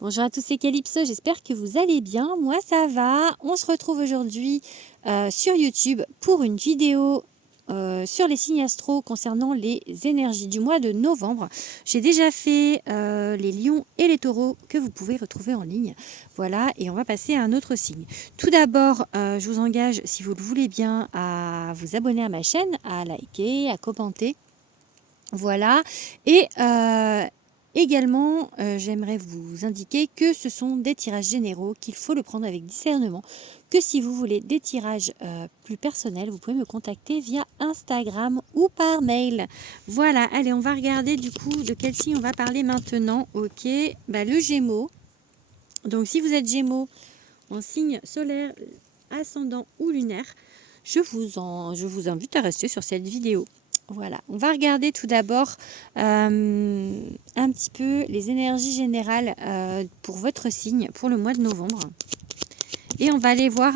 Bonjour à tous, c'est Calypso, j'espère que vous allez bien. Moi ça va. On se retrouve aujourd'hui sur YouTube pour une vidéo sur les signes astro concernant les énergies du mois de novembre. J'ai déjà fait les lions et les taureaux que vous pouvez retrouver en ligne. Voilà, et on va passer à un autre signe. Tout d'abord, je vous engage, si vous le voulez bien, à vous abonner à ma chaîne, à liker, à commenter. Voilà, et également, j'aimerais vous indiquer que ce sont des tirages généraux, qu'il faut le prendre avec discernement, que si vous voulez des tirages plus personnels, vous pouvez me contacter via Instagram ou par mail. Voilà, allez, on va regarder du coup de quel signe on va parler maintenant. Ok, bah, le Gémeaux. Donc si vous êtes Gémeaux en signe solaire, ascendant ou lunaire, je vous invite à rester sur cette vidéo. Voilà, on va regarder tout d'abord un petit peu les énergies générales pour votre signe pour le mois de novembre. Et on va aller voir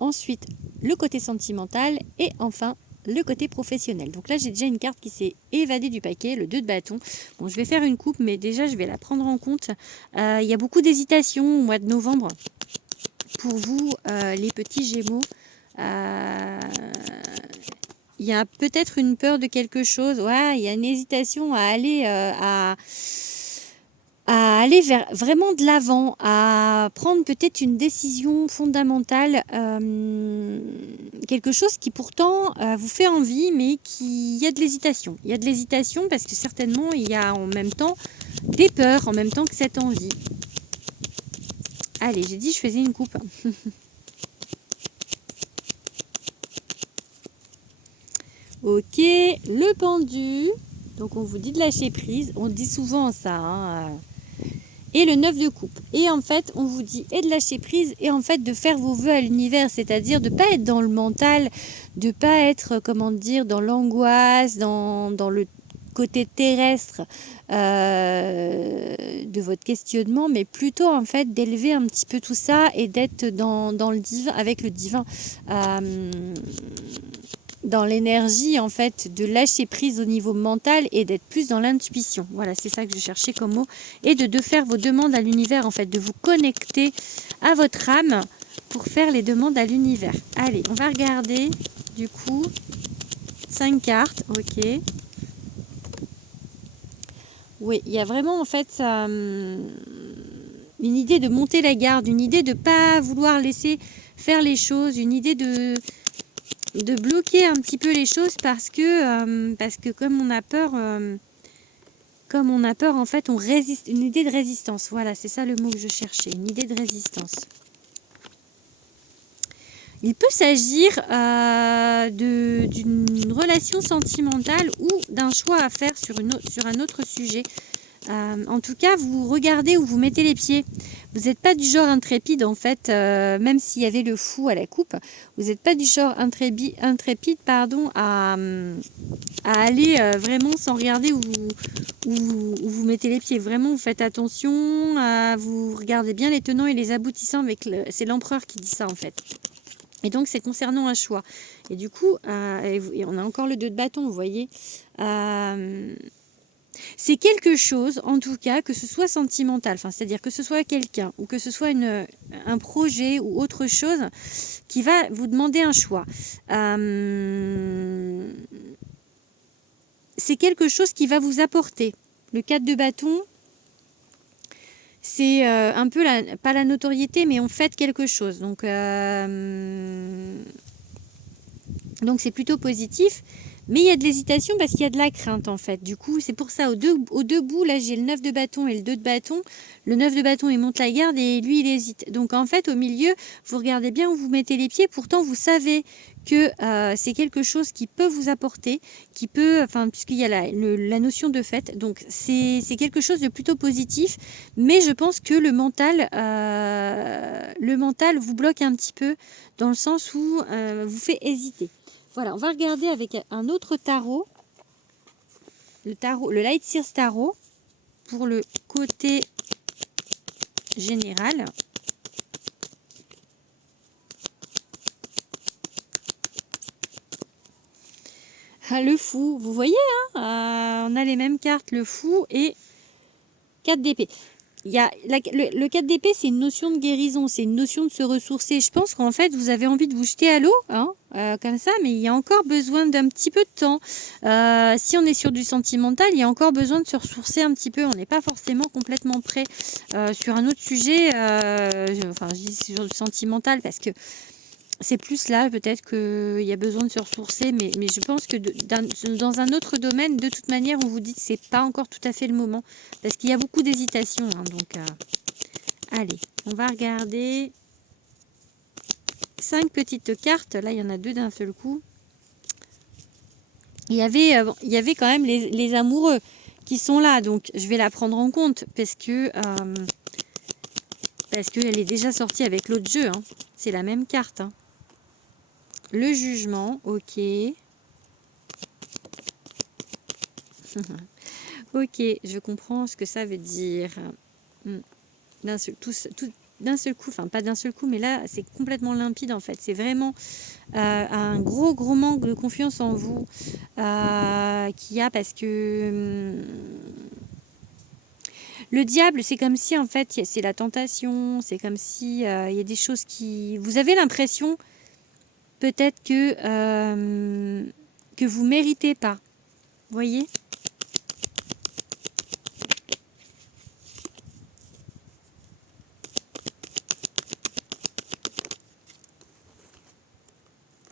ensuite le côté sentimental et enfin le côté professionnel. Donc là, j'ai déjà une carte qui s'est évadée du paquet, le 2 de bâton. Bon, je vais faire une coupe, mais déjà, je vais la prendre en compte. Il y a beaucoup d'hésitation au mois de novembre pour vous, les petits Gémeaux. Il y a peut-être une peur de quelque chose. Ouais, il y a une hésitation à aller vers vraiment de l'avant, à prendre peut-être une décision fondamentale, quelque chose qui pourtant vous fait envie, mais il y a de l'hésitation. Il y a de l'hésitation parce que certainement il y a en même temps des peurs, en même temps que cette envie. Allez, j'ai dit je faisais une coupe. Ok, le pendu. Donc on vous dit de lâcher prise. On dit souvent ça. Hein. Et le 9 de coupe. Et en fait, on vous dit et de lâcher prise et en fait de faire vos vœux à l'univers. C'est-à-dire de ne pas être dans le mental, de ne pas être, comment dire, dans l'angoisse, dans le côté terrestre de votre questionnement, mais plutôt en fait d'élever un petit peu tout ça et d'être dans le divin, avec le divin. Dans l'énergie en fait de lâcher prise au niveau mental et d'être plus dans l'intuition. Voilà, c'est ça que je cherchais comme mot. Et de faire vos demandes à l'univers en fait, de vous connecter à votre âme pour faire les demandes à l'univers. Allez, on va regarder du coup 5 cartes. Ok. Oui, il y a vraiment en fait une idée de monter la garde, une idée de ne pas vouloir laisser faire les choses, une idée de bloquer un petit peu les choses parce que comme on a peur en fait on résiste, une idée de résistance. Voilà, c'est ça le mot que je cherchais, une idée de résistance. Il peut s'agir d'une relation sentimentale ou d'un choix à faire sur un autre sujet. En tout cas, vous regardez où vous mettez les pieds. Vous n'êtes pas du genre intrépide, en fait, même s'il y avait le fou à la coupe. Vous n'êtes pas du genre intrépide à aller vraiment sans regarder où vous mettez les pieds. Vraiment, vous faites attention, vous regardez bien les tenants et les aboutissants. C'est l'empereur qui dit ça, en fait. Et donc, c'est concernant un choix. Et du coup, et on a encore le 2 de bâton, vous voyez. C'est quelque chose, en tout cas, que ce soit sentimental, c'est-à-dire que ce soit quelqu'un ou que ce soit un projet ou autre chose qui va vous demander un choix. C'est quelque chose qui va vous apporter. Le 4 de bâton, c'est un peu, pas la notoriété, mais on fait quelque chose. Donc c'est plutôt positif. Mais il y a de l'hésitation parce qu'il y a de la crainte en fait. Du coup, c'est pour ça, aux deux bouts, là j'ai le 9 de bâton et le 2 de bâton. Le 9 de bâton, il monte la garde et lui, il hésite. Donc en fait, au milieu, vous regardez bien où vous mettez les pieds. Pourtant, vous savez que c'est quelque chose qui peut vous apporter, qui peut, puisqu'il y a la notion de fait. Donc c'est quelque chose de plutôt positif. Mais je pense que le mental vous bloque un petit peu dans le sens où vous fait hésiter. Voilà, on va regarder avec un autre tarot, le Light Sears Tarot, pour le côté général. Ah, le fou, vous voyez, hein, on a les mêmes cartes, le fou et 4 d'épée. Il y a le 4 d'épée, c'est une notion de guérison, c'est une notion de se ressourcer. Je pense qu'en fait, vous avez envie de vous jeter à l'eau, hein, comme ça, mais il y a encore besoin d'un petit peu de temps. Si on est sur du sentimental, il y a encore besoin de se ressourcer un petit peu. On n'est pas forcément complètement prêt sur un autre sujet. Enfin, je dis sur du sentimental parce que c'est plus là, peut-être qu'il y a besoin de se ressourcer, mais je pense que dans un autre domaine, de toute manière, on vous dit que c'est pas encore tout à fait le moment, parce qu'il y a beaucoup d'hésitation. Hein, donc, allez, on va regarder 5 petites cartes. Là, il y en a 2 d'un seul coup. Il y avait quand même les amoureux qui sont là, donc je vais la prendre en compte, parce qu'elle est déjà sortie avec l'autre jeu. Hein. C'est la même carte. Hein. Le jugement, ok. Ok, je comprends ce que ça veut dire. D'un seul coup, enfin pas d'un seul coup, mais là c'est complètement limpide en fait. C'est vraiment un gros manque de confiance en vous qu'il y a parce que le diable, c'est comme si en fait c'est la tentation, c'est comme si il y a des choses qui... Vous avez l'impression peut-être que vous méritez pas. Vous voyez ?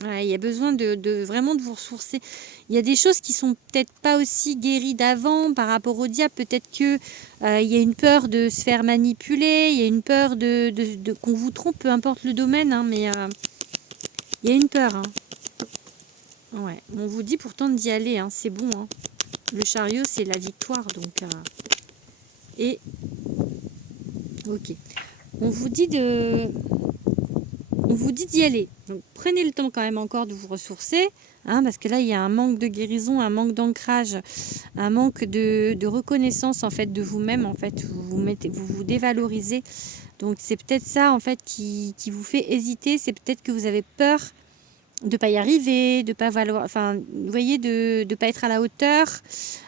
Ouais, il y a besoin de vraiment de vous ressourcer. Il y a des choses qui sont peut-être pas aussi guéries d'avant par rapport au diable. Peut-être que il y a une peur de se faire manipuler, il y a une peur de qu'on vous trompe, peu importe le domaine, hein, mais il y a une peur. Hein. Ouais. On vous dit pourtant d'y aller, hein, c'est bon. Hein. Le chariot, c'est la victoire, donc. Et ok. On vous dit d'y aller. Donc prenez le temps quand même encore de vous ressourcer, hein, parce que là il y a un manque de guérison, un manque d'ancrage, un manque de reconnaissance en fait de vous-même. En fait, vous vous dévalorisez. Donc c'est peut-être ça en fait qui vous fait hésiter. C'est peut-être que vous avez peur de pas y arriver, de pas valoir, enfin vous voyez, de pas être à la hauteur.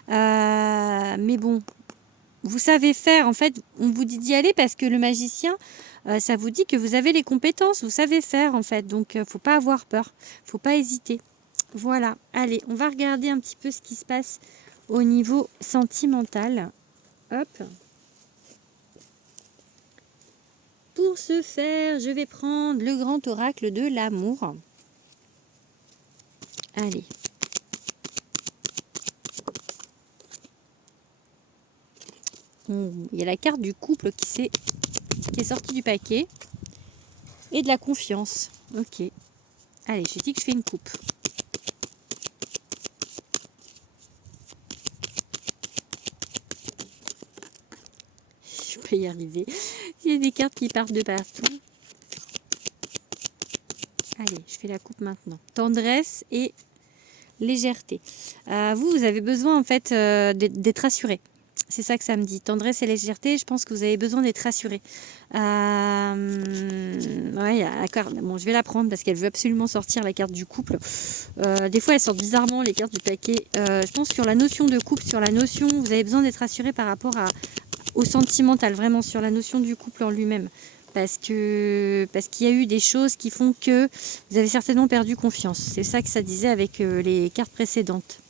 Mais bon. Vous savez faire, en fait, on vous dit d'y aller parce que le magicien, ça vous dit que vous avez les compétences, vous savez faire, en fait. Donc, faut pas avoir peur, faut pas hésiter. Voilà, allez, on va regarder un petit peu ce qui se passe au niveau sentimental. Hop. Pour ce faire, je vais prendre le grand oracle de l'amour. Allez. Il y a la carte du couple qui est sortie du paquet. Et de la confiance. Ok. Allez, je dis que je fais une coupe. Je peux y arriver. Il y a des cartes qui partent de partout. Allez, je fais la coupe maintenant. Tendresse et légèreté. Vous avez besoin en fait d'être rassuré. C'est ça que ça me dit. Tendresse et légèreté, je pense que vous avez besoin d'être rassuré. Ouais, d'accord. Bon, je vais la prendre parce qu'elle veut absolument sortir la carte du couple. Des fois, elles sortent bizarrement, les cartes du paquet. Je pense sur la notion de couple, sur la notion, vous avez besoin d'être rassuré par rapport au sentimental, vraiment sur la notion du couple en lui-même. Parce qu'il y a eu des choses qui font que vous avez certainement perdu confiance. C'est ça que ça disait avec les cartes précédentes.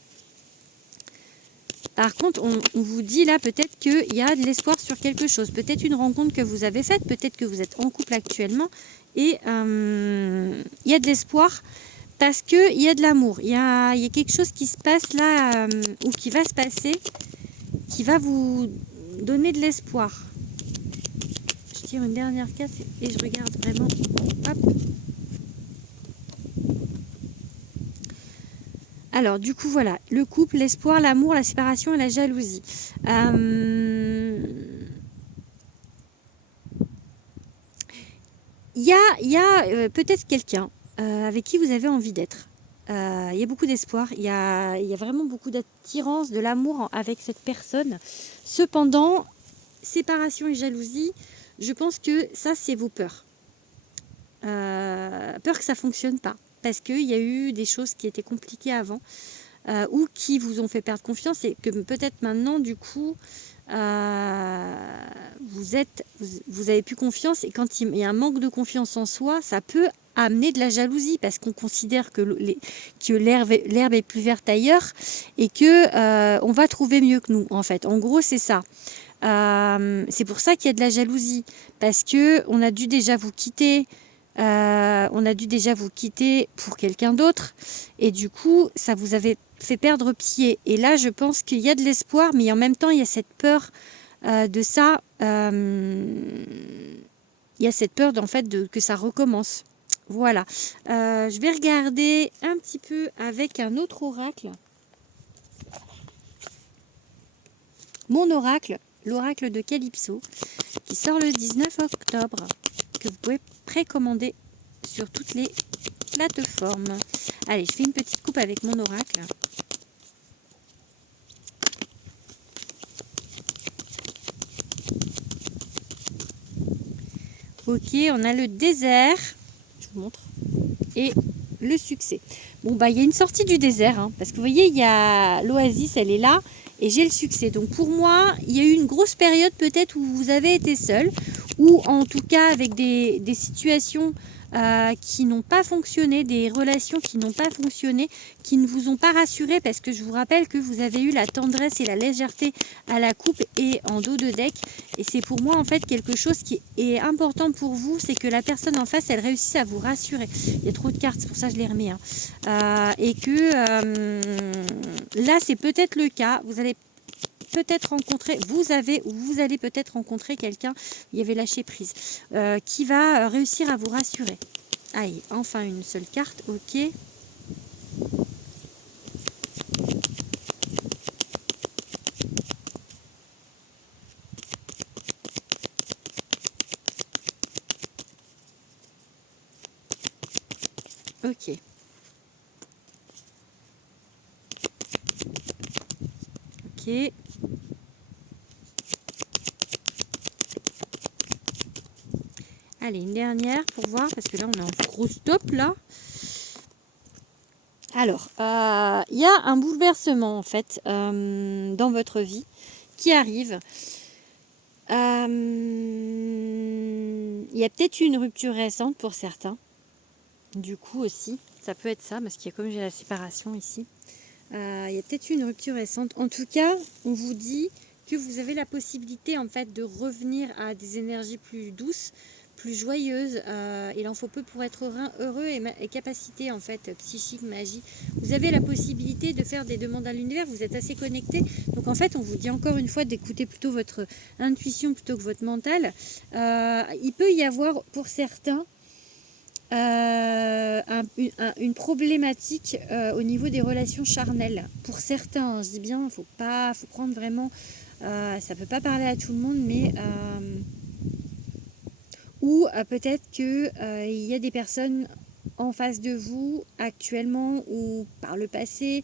Par contre, on vous dit là peut-être qu'il y a de l'espoir sur quelque chose. Peut-être une rencontre que vous avez faite, peut-être que vous êtes en couple actuellement. Et il y a de l'espoir parce qu'il y a de l'amour. Il y a quelque chose qui se passe là, ou qui va se passer, qui va vous donner de l'espoir. Je tire une dernière carte et je regarde vraiment. Hop. Alors, du coup, voilà. Le couple, l'espoir, l'amour, la séparation et la jalousie. Il y a peut-être quelqu'un avec qui vous avez envie d'être. Il y a beaucoup d'espoir. Il y a vraiment beaucoup d'attirance, de l'amour avec cette personne. Cependant, séparation et jalousie, je pense que ça, c'est vos peurs. Peur que ça ne fonctionne pas. Parce qu'il y a eu des choses qui étaient compliquées avant ou qui vous ont fait perdre confiance et que peut-être maintenant, du coup, vous avez plus confiance, et quand il y a un manque de confiance en soi, ça peut amener de la jalousie parce qu'on considère que l'herbe est plus verte ailleurs et que on va trouver mieux que nous, en fait. En gros, c'est ça. C'est pour ça qu'il y a de la jalousie, parce que on a dû déjà vous quitter. On a dû déjà vous quitter pour quelqu'un d'autre, et du coup ça vous avait fait perdre pied. Et là je pense qu'il y a de l'espoir, mais en même temps il y a cette peur de ça, il y a cette peur en fait que ça recommence. Voilà. Je vais regarder un petit peu avec un autre oracle, mon oracle, l'oracle de Calypso, qui sort le 19 octobre, que vous pouvez précommander sur toutes les plateformes. Allez, je fais une petite coupe avec mon oracle. Ok, on a le désert, je vous montre, et le succès. Bon, bah, il y a une sortie du désert, hein, parce que vous voyez, il y a l'oasis, elle est là, et j'ai le succès. Donc pour moi, il y a eu une grosse période peut-être où vous avez été seul, ou en tout cas avec des situations qui n'ont pas fonctionné, des relations qui n'ont pas fonctionné, qui ne vous ont pas rassuré, parce que je vous rappelle que vous avez eu la tendresse et la légèreté à la coupe et en dos de deck, et c'est pour moi en fait quelque chose qui est important pour vous, c'est que la personne en face, elle réussisse à vous rassurer. Il y a trop de cartes, c'est pour ça que je les remets, hein. Et que là c'est peut-être le cas, vous allez peut-être rencontrer, vous allez peut-être rencontrer quelqu'un, il y avait lâché prise, qui va réussir à vous rassurer. Allez, enfin une seule carte, ok. Ok. Ok. Allez, une dernière pour voir, parce que là on est en gros stop là. Alors, il y a un bouleversement en fait dans votre vie qui arrive. Il y a peut-être une rupture récente pour certains. Du coup aussi, ça peut être ça, parce qu'il y a comme j'ai la séparation ici. Il y a peut-être une rupture récente. En tout cas, on vous dit que vous avez la possibilité en fait de revenir à des énergies plus douces, plus joyeuses. Il en faut peu pour être heureux, et capacité en fait psychique, magie. Vous avez la possibilité de faire des demandes à l'univers. Vous êtes assez connecté. Donc en fait, on vous dit encore une fois d'écouter plutôt votre intuition plutôt que votre mental. Il peut y avoir pour certains une problématique au niveau des relations charnelles. Pour certains, je dis bien, faut prendre vraiment, ça peut pas parler à tout le monde, mais ou peut-être que il y a des personnes en face de vous actuellement ou par le passé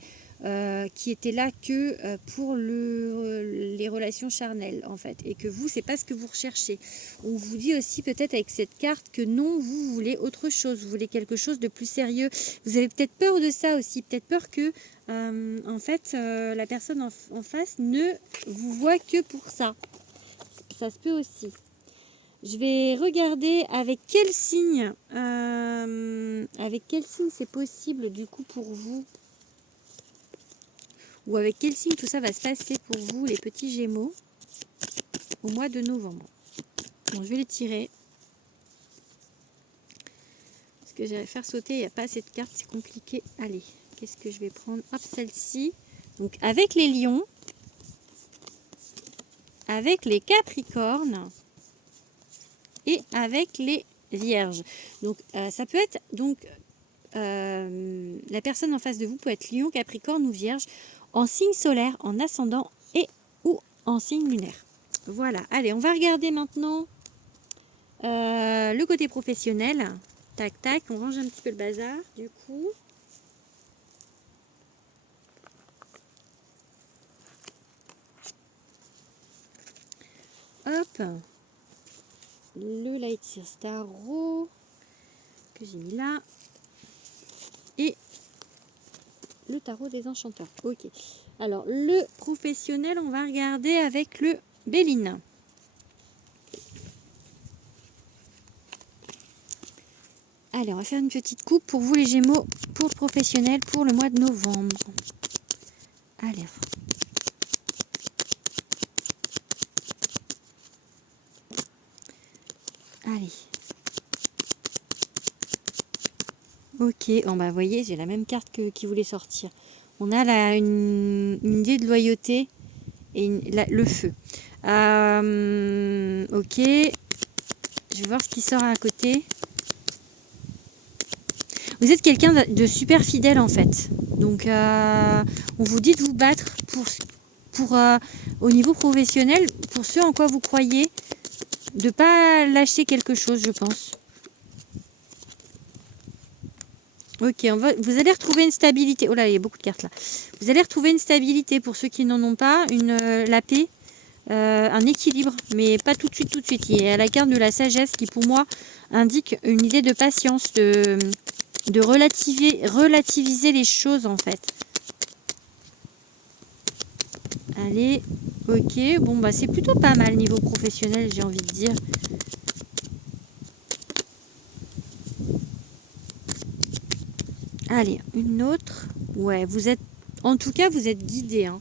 qui étaient là que pour les relations charnelles en fait, et que vous c'est pas ce que vous recherchez. On vous dit aussi peut-être avec cette carte que non, vous voulez autre chose, vous voulez quelque chose de plus sérieux. Vous avez peut-être peur de ça aussi, peut-être peur que en fait la personne en face ne vous voit que pour ça. Ça se peut aussi. Je vais regarder avec quel signe c'est possible du coup pour vous, ou avec quel signe tout ça va se passer pour vous les petits Gémeaux au mois de novembre. Bon, je vais les tirer parce que j'allais faire sauter, il n'y a pas assez de cartes, c'est compliqué. Allez, qu'est-ce que je vais prendre? Hop, celle-ci. Donc avec les lions, avec les capricornes et avec les vierges. Donc ça peut être donc la personne en face de vous peut être lion, capricorne ou vierge, en signe solaire, en ascendant et ou en signe lunaire. Voilà, allez, on va regarder maintenant le côté professionnel. Tac, tac, on range un petit peu le bazar du coup. Hop, le Lightyear Starro que j'ai mis là, et le tarot des enchanteurs. Ok, alors le professionnel, on va regarder avec le Béline. Allez, on va faire une petite coupe pour vous les Gémeaux, pour le professionnel, pour le mois de novembre. Allez. Allez. Ok, oh bah, vous voyez, j'ai la même carte qui voulait sortir. On a là une idée de loyauté et le feu. Ok, je vais voir ce qui sort à côté. Vous êtes quelqu'un de super fidèle en fait. Donc, on vous dit de vous battre pour au niveau professionnel, pour ce en quoi vous croyez, de ne pas lâcher quelque chose, je pense. Ok, vous allez retrouver une stabilité. Oh là, il y a beaucoup de cartes là. Vous allez retrouver une stabilité pour ceux qui n'en ont pas, la paix, un équilibre, mais pas tout de suite, tout de suite. Il y a la carte de la sagesse qui, pour moi, indique une idée de patience, de relativiser les choses, en fait. Allez, ok. Bon, bah c'est plutôt pas mal niveau professionnel, j'ai envie de dire. Allez, une autre. Ouais, vous êtes... En tout cas, vous êtes guidé. Hein.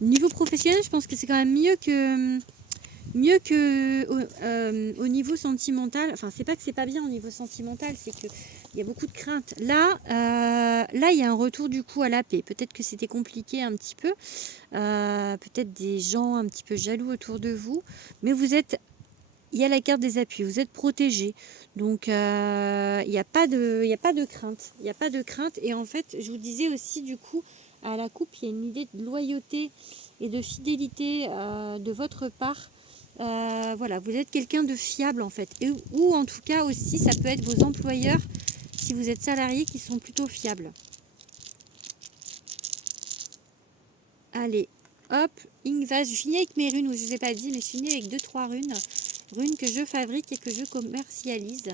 Niveau professionnel, je pense que c'est quand même mieux que au niveau sentimental. Enfin, c'est pas que c'est pas bien au niveau sentimental, c'est qu'il y a beaucoup de craintes. Là, il y a un retour du coup à la paix. Peut-être que c'était compliqué un petit peu. Peut-être des gens un petit peu jaloux autour de vous. Mais vous êtes... Il y a la carte des appuis, vous êtes protégé, donc il n'y a pas de crainte, il n'y a pas de crainte. Et en fait, je vous disais aussi du coup, à la coupe, il y a une idée de loyauté et de fidélité de votre part. Voilà, vous êtes quelqu'un de fiable en fait, ou en tout cas aussi, ça peut être vos employeurs, si vous êtes salarié, qui sont plutôt fiables. Allez, hop, Ingvas, je finis avec mes runes, je ne vous ai pas dit, mais je finis avec 2-3 runes. Runes que je fabrique et que je commercialise.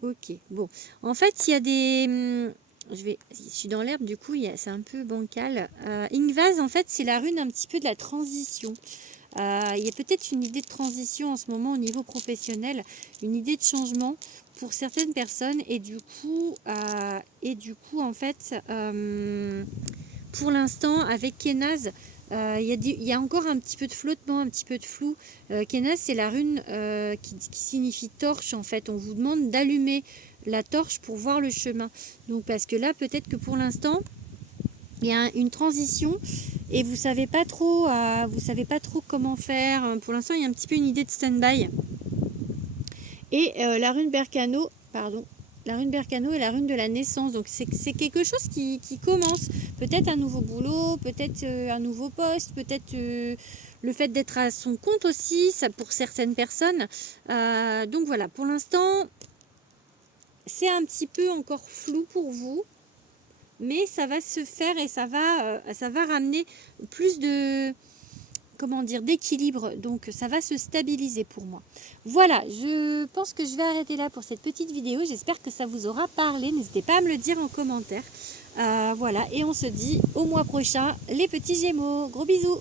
Ok, bon. En fait, il y a des... je suis dans l'herbe, du coup, c'est un peu bancal. Ingvas, en fait, c'est la rune un petit peu de la transition. Il y a peut-être une idée de transition en ce moment au niveau professionnel, une idée de changement pour certaines personnes. Et du coup en fait, pour l'instant, avec Kenaz, il y a encore un petit peu de flottement, un petit peu de flou. Kenaz, c'est la rune qui signifie torche en fait. On vous demande d'allumer la torche pour voir le chemin. Donc parce que là, peut-être que pour l'instant, il y a une transition et vous savez pas trop comment faire. Pour l'instant, il y a un petit peu une idée de stand-by. Et la rune Berkano, pardon. La rune Berkano est la rune de la naissance, donc c'est quelque chose qui commence. Peut-être un nouveau boulot, peut-être un nouveau poste, peut-être le fait d'être à son compte aussi, ça pour certaines personnes. Donc voilà, pour l'instant, c'est un petit peu encore flou pour vous, mais ça va se faire et ça va ramener plus de... comment dire, d'équilibre, donc ça va se stabiliser pour moi. Voilà, je pense que je vais arrêter là pour cette petite vidéo. J'espère que ça vous aura parlé. N'hésitez pas à me le dire en commentaire. Voilà, et on se dit au mois prochain, les petits Gémeaux. Gros bisous.